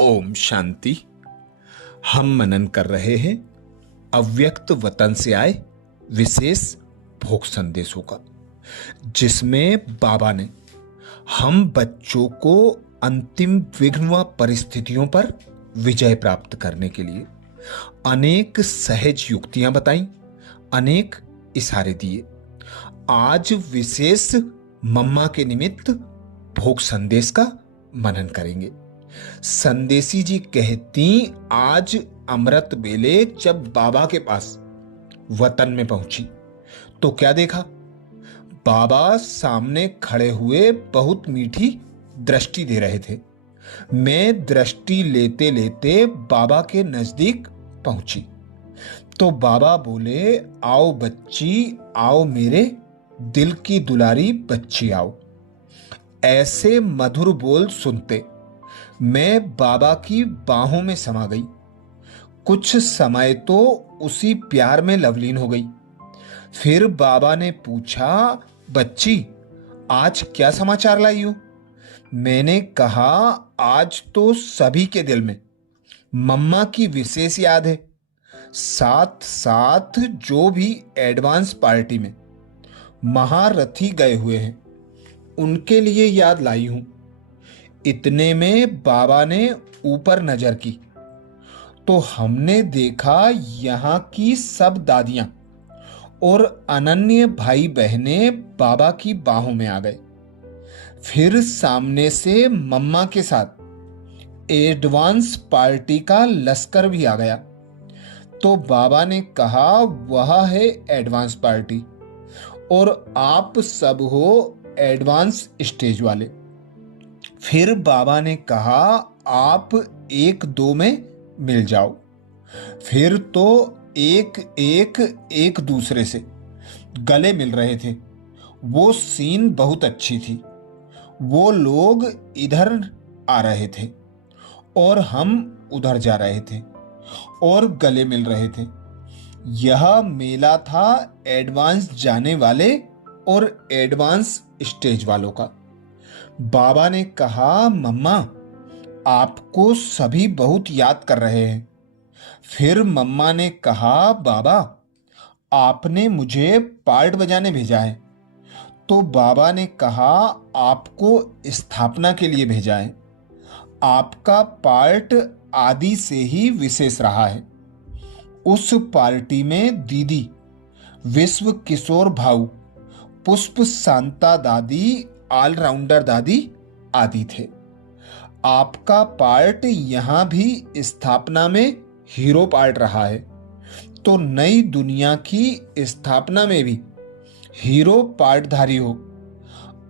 ओम शांति। हम मनन कर रहे हैं अव्यक्त वतन से आए विशेष भोग संदेशों का, जिसमें बाबा ने हम बच्चों को अंतिम विघ्न व परिस्थितियों पर विजय प्राप्त करने के लिए अनेक सहज युक्तियां बताई, अनेक इशारे दिए। आज विशेष मम्मा के निमित्त भोग संदेश का मनन करेंगे। संदेशी जी कहती, आज अमृत बेले जब बाबा के पास वतन में पहुंची तो क्या देखा? बाबा सामने खड़े हुए बहुत मीठी दृष्टि दे रहे थे। मैं दृष्टि लेते लेते बाबा के नजदीक पहुंची तो बाबा बोले, आओ बच्ची, आओ मेरे दिल की दुलारी बच्ची, आओ। ऐसे मधुर बोल सुनते मैं बाबा की बाहों में समा गई। कुछ समय तो उसी प्यार में लवलीन हो गई। फिर बाबा ने पूछा, बच्ची आज क्या समाचार लाई हो? मैंने कहा, आज तो सभी के दिल में मम्मा की विशेष याद है, साथ साथ जो भी एडवांस पार्टी में महारथी गए हुए हैं उनके लिए याद लाई हूं। इतने में बाबा ने ऊपर नजर की तो हमने देखा यहां की सब दादियां और अनन्य भाई बहने बाबा की बाहों में आ गए। फिर सामने से मम्मा के साथ एडवांस पार्टी का लश्कर भी आ गया तो बाबा ने कहा, वह है एडवांस पार्टी और आप सब हो एडवांस स्टेज वाले। फिर बाबा ने कहा, आप एक दो में मिल जाओ। फिर तो एक दूसरे से गले मिल रहे थे। वो सीन बहुत अच्छी थी। वो लोग इधर आ रहे थे और हम उधर जा रहे थे और गले मिल रहे थे। यह मेला था एडवांस जाने वाले और एडवांस स्टेज वालों का। बाबा ने कहा, मम्मा आपको सभी बहुत याद कर रहे हैं। फिर मम्मा ने कहा, बाबा आपने मुझे पार्ट बजाने भेजा है। तो बाबा ने कहा, आपको स्थापना के लिए भेजा है। आपका पार्ट आदि से ही विशेष रहा है। उस पार्टी में दीदी, विश्व किशोर भाऊ, पुष्प शांता दादी, ऑलराउंडर दादी आदि थे। आपका पार्ट यहां भी स्थापना में हीरो पार्ट रहा है तो नई दुनिया की स्थापना में भी हीरो पार्टधारी हो।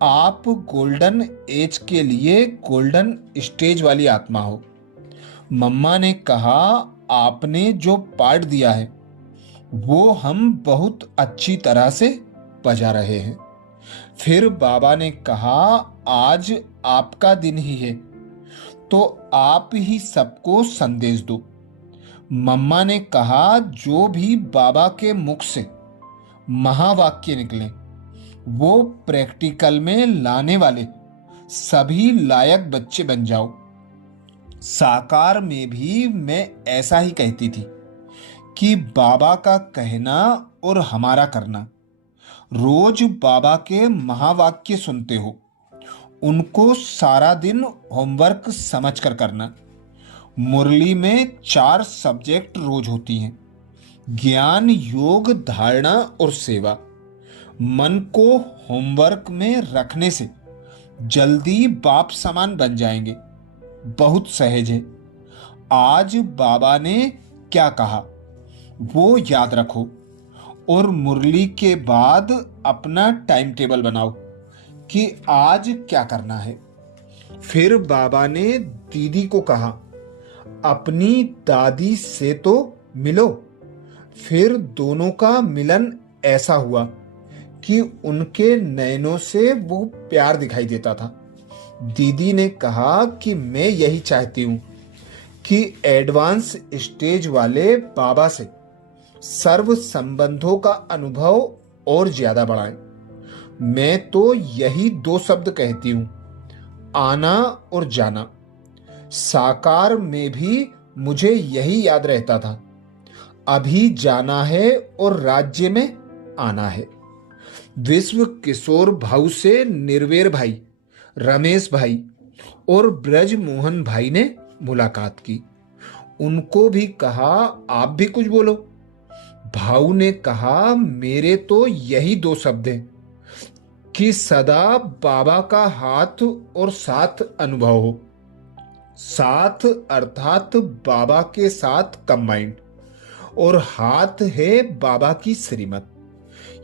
आप गोल्डन एज के लिए गोल्डन स्टेज वाली आत्मा हो। मम्मा ने कहा, आपने जो पार्ट दिया है वो हम बहुत अच्छी तरह से बजा रहे हैं। फिर बाबा ने कहा, आज आपका दिन ही है तो आप ही सबको संदेश दो। मम्मा ने कहा, जो भी बाबा के मुख से महावाक्य निकले वो प्रैक्टिकल में लाने वाले सभी लायक बच्चे बन जाओ। साकार में भी मैं ऐसा ही कहती थी कि बाबा का कहना और हमारा करना। रोज बाबा के महावाक्य सुनते हो, उनको सारा दिन होमवर्क समझकर करना। मुरली में 4 सब्जेक्ट रोज होती हैं, ज्ञान, योग, धारणा और सेवा। मन को होमवर्क में रखने से जल्दी बाप समान बन जाएंगे। बहुत सहज है। आज बाबा ने क्या कहा वो याद रखो और मुरली के बाद अपना टाइम टेबल बनाओ कि आज क्या करना है। फिर बाबा ने दीदी को कहा, अपनी दादी से तो मिलो। फिर दोनों का मिलन ऐसा हुआ कि उनके नयनों से वो प्यार दिखाई देता था। दीदी ने कहा कि मैं यही चाहती हूं कि एडवांस स्टेज वाले बाबा से सर्व संबंधों का अनुभव और ज्यादा बढ़ाएं। मैं तो यही 2 शब्द कहती हूं, आना और जाना। साकार में भी मुझे यही याद रहता था, अभी जाना है और राज्य में आना है। विश्व किशोर भाऊ से निर्वेर भाई, रमेश भाई और ब्रज मोहन भाई ने मुलाकात की। उनको भी कहा, आप भी कुछ बोलो। भाऊ ने कहा, मेरे तो यही दो शब्द हैं कि सदा बाबा का हाथ और साथ अनुभव हो। साथ अर्थात बाबा के साथ कंबाइंड, और हाथ है बाबा की श्रीमत।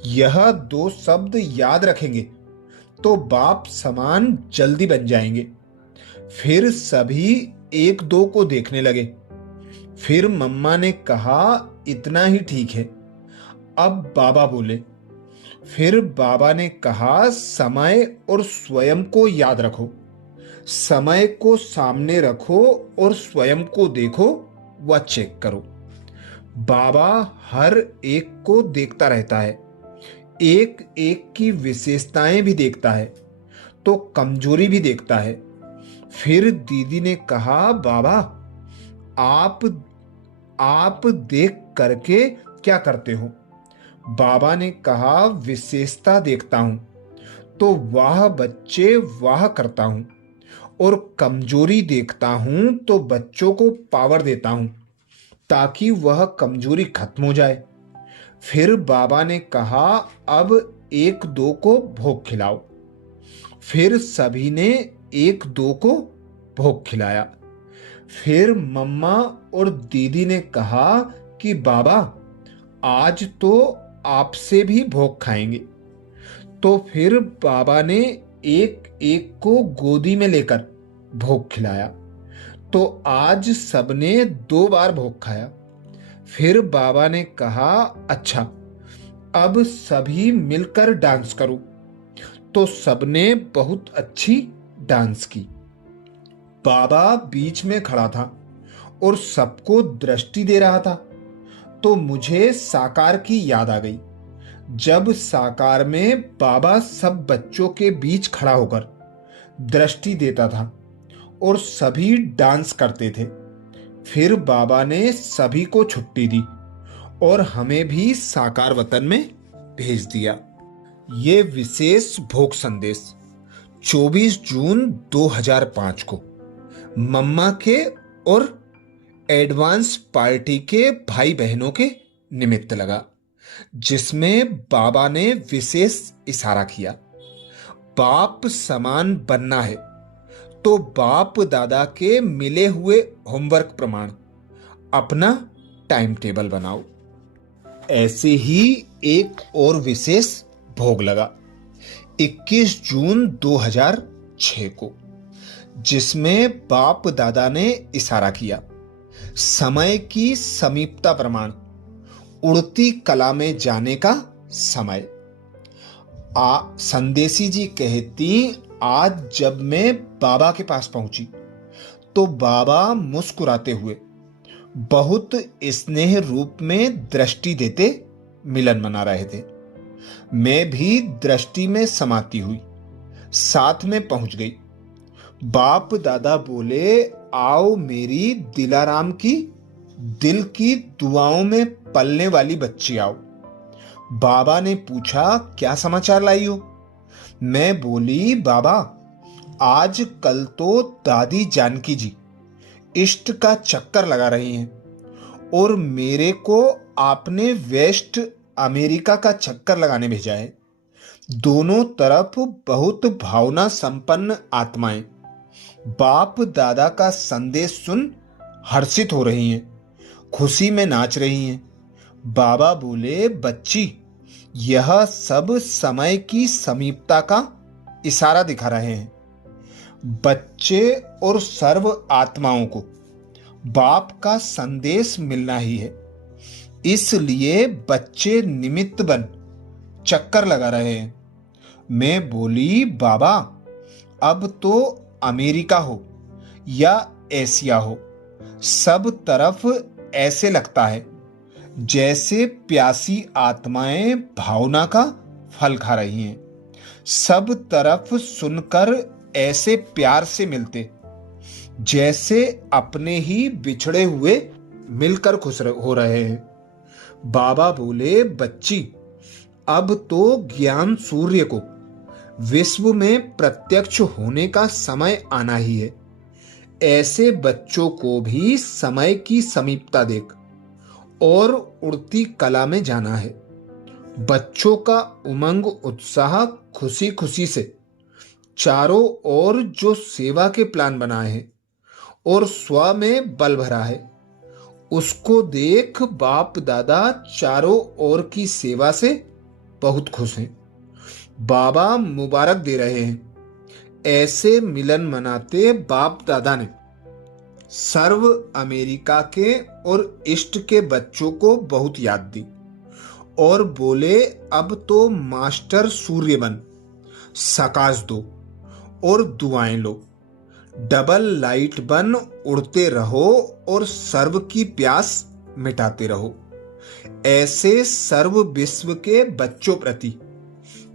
यह दो शब्द याद रखेंगे तो बाप समान जल्दी बन जाएंगे। फिर सभी एक दो को देखने लगे। फिर मम्मा ने कहा, इतना ही ठीक है। अब बाबा बोले। फिर बाबा ने कहा, समय और स्वयं को याद रखो। समय को सामने रखो और स्वयं को देखो व चेक करो। बाबा हर एक को देखता रहता है, एक एक की विशेषताएं भी देखता है, तो कमजोरी भी देखता है। फिर दीदी ने कहा, बाबा आप देख करके क्या करते हो? बाबा ने कहा, विशेषता देखता हूं तो वाह बच्चे वाह करता हूं, और कमजोरी देखता हूं तो बच्चों को पावर देता हूं ताकि वह कमजोरी खत्म हो जाए। फिर बाबा ने कहा, अब एक दो को भोग खिलाओ। फिर सभी ने एक दो को भोग खिलाया। फिर मम्मा और दीदी ने कहा कि बाबा आज तो आपसे भी भोग खाएंगे। तो फिर बाबा ने एक एक को गोदी में लेकर भोग खिलाया। तो आज सबने 2 बार भोग खाया। फिर बाबा ने कहा, अच्छा अब सभी मिलकर डांस करो। तो सबने बहुत अच्छी डांस की। बाबा बीच में खड़ा था और सबको दृष्टि दे रहा था। तो मुझे साकार की याद आ गई, जब साकार में बाबा सब बच्चों के बीच खड़ा होकर दृष्टि देता था और सभी डांस करते थे। फिर बाबा ने सभी को छुट्टी दी और हमें भी साकार वतन में भेज दिया। ये विशेष भोग संदेश 24 जून 2005 को मम्मा के और एडवांस पार्टी के भाई बहनों के निमित्त लगा, जिसमें बाबा ने विशेष इशारा किया। बाप समान बनना है तो बाप दादा के मिले हुए होमवर्क प्रमाण अपना टाइम टेबल बनाओ। ऐसे ही एक और विशेष भोग लगा 21 जून 2006 को, जिसमें बाप दादा ने इशारा किया, समय की समीपता प्रमाण उड़ती कला में जाने का समय। संदेशी जी कहती, आज जब मैं बाबा के पास पहुंची तो बाबा मुस्कुराते हुए बहुत स्नेह रूप में दृष्टि देते मिलन मना रहे थे। मैं भी दृष्टि में समाती हुई साथ में पहुंच गई। बाप दादा बोले, आओ मेरी दिलाराम की दिल की दुआओं में पलने वाली बच्ची आओ। बाबा ने पूछा, क्या समाचार लाई हो? मैं बोली, बाबा आज कल तो दादी जानकी जी इष्ट का चक्कर लगा रही हैं और मेरे को आपने वेस्ट अमेरिका का चक्कर लगाने भेजा है। दोनों तरफ बहुत भावना संपन्न आत्माएं बाप दादा का संदेश सुन हर्षित हो रही हैं, खुशी में नाच रही हैं। बाबा बोले, बच्ची यह सब समय की समीपता का इशारा दिखा रहे हैं। बच्चे और सर्व आत्माओं को बाप का संदेश मिलना ही है, इसलिए बच्चे निमित्त बन चक्कर लगा रहे हैं। मैं बोली, बाबा अब तो अमेरिका हो या एशिया हो, सब तरफ ऐसे लगता है जैसे प्यासी आत्माएं भावना का फल खा रही हैं। सब तरफ सुनकर ऐसे प्यार से मिलते जैसे अपने ही बिछड़े हुए मिलकर खुश हो रहे हैं। बाबा बोले, बच्ची, अब तो ज्ञान सूर्य को विश्व में प्रत्यक्ष होने का समय आना ही है। ऐसे बच्चों को भी समय की समीपता देख और उड़ती कला में जाना है। बच्चों का उमंग उत्साह खुशी खुशी से चारों ओर जो सेवा के प्लान बनाए हैं और स्व में बल भरा है, उसको देख बाप दादा चारों ओर की सेवा से बहुत खुश हैं। बाबा मुबारक दे रहे हैं। ऐसे मिलन मनाते बाप दादा ने सर्व अमेरिका के और ईस्ट के बच्चों को बहुत याद दी और बोले, अब तो मास्टर सूर्य बन सकाश दो और दुआएं लो। डबल लाइट बन उड़ते रहो और सर्व की प्यास मिटाते रहो। ऐसे सर्व विश्व के बच्चों प्रति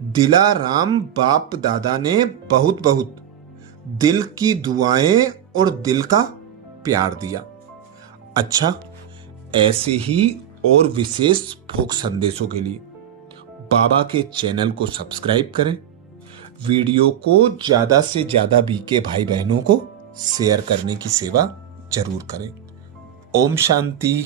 दिलाराम बाप दादा ने बहुत बहुत दिल की दुआएं और दिल का प्यार दिया। अच्छा, ऐसे ही और विशेष फोक संदेशों के लिए बाबा के चैनल को सब्सक्राइब करें। वीडियो को ज्यादा से ज्यादा बीके भाई बहनों को शेयर करने की सेवा जरूर करें। ओम शांति।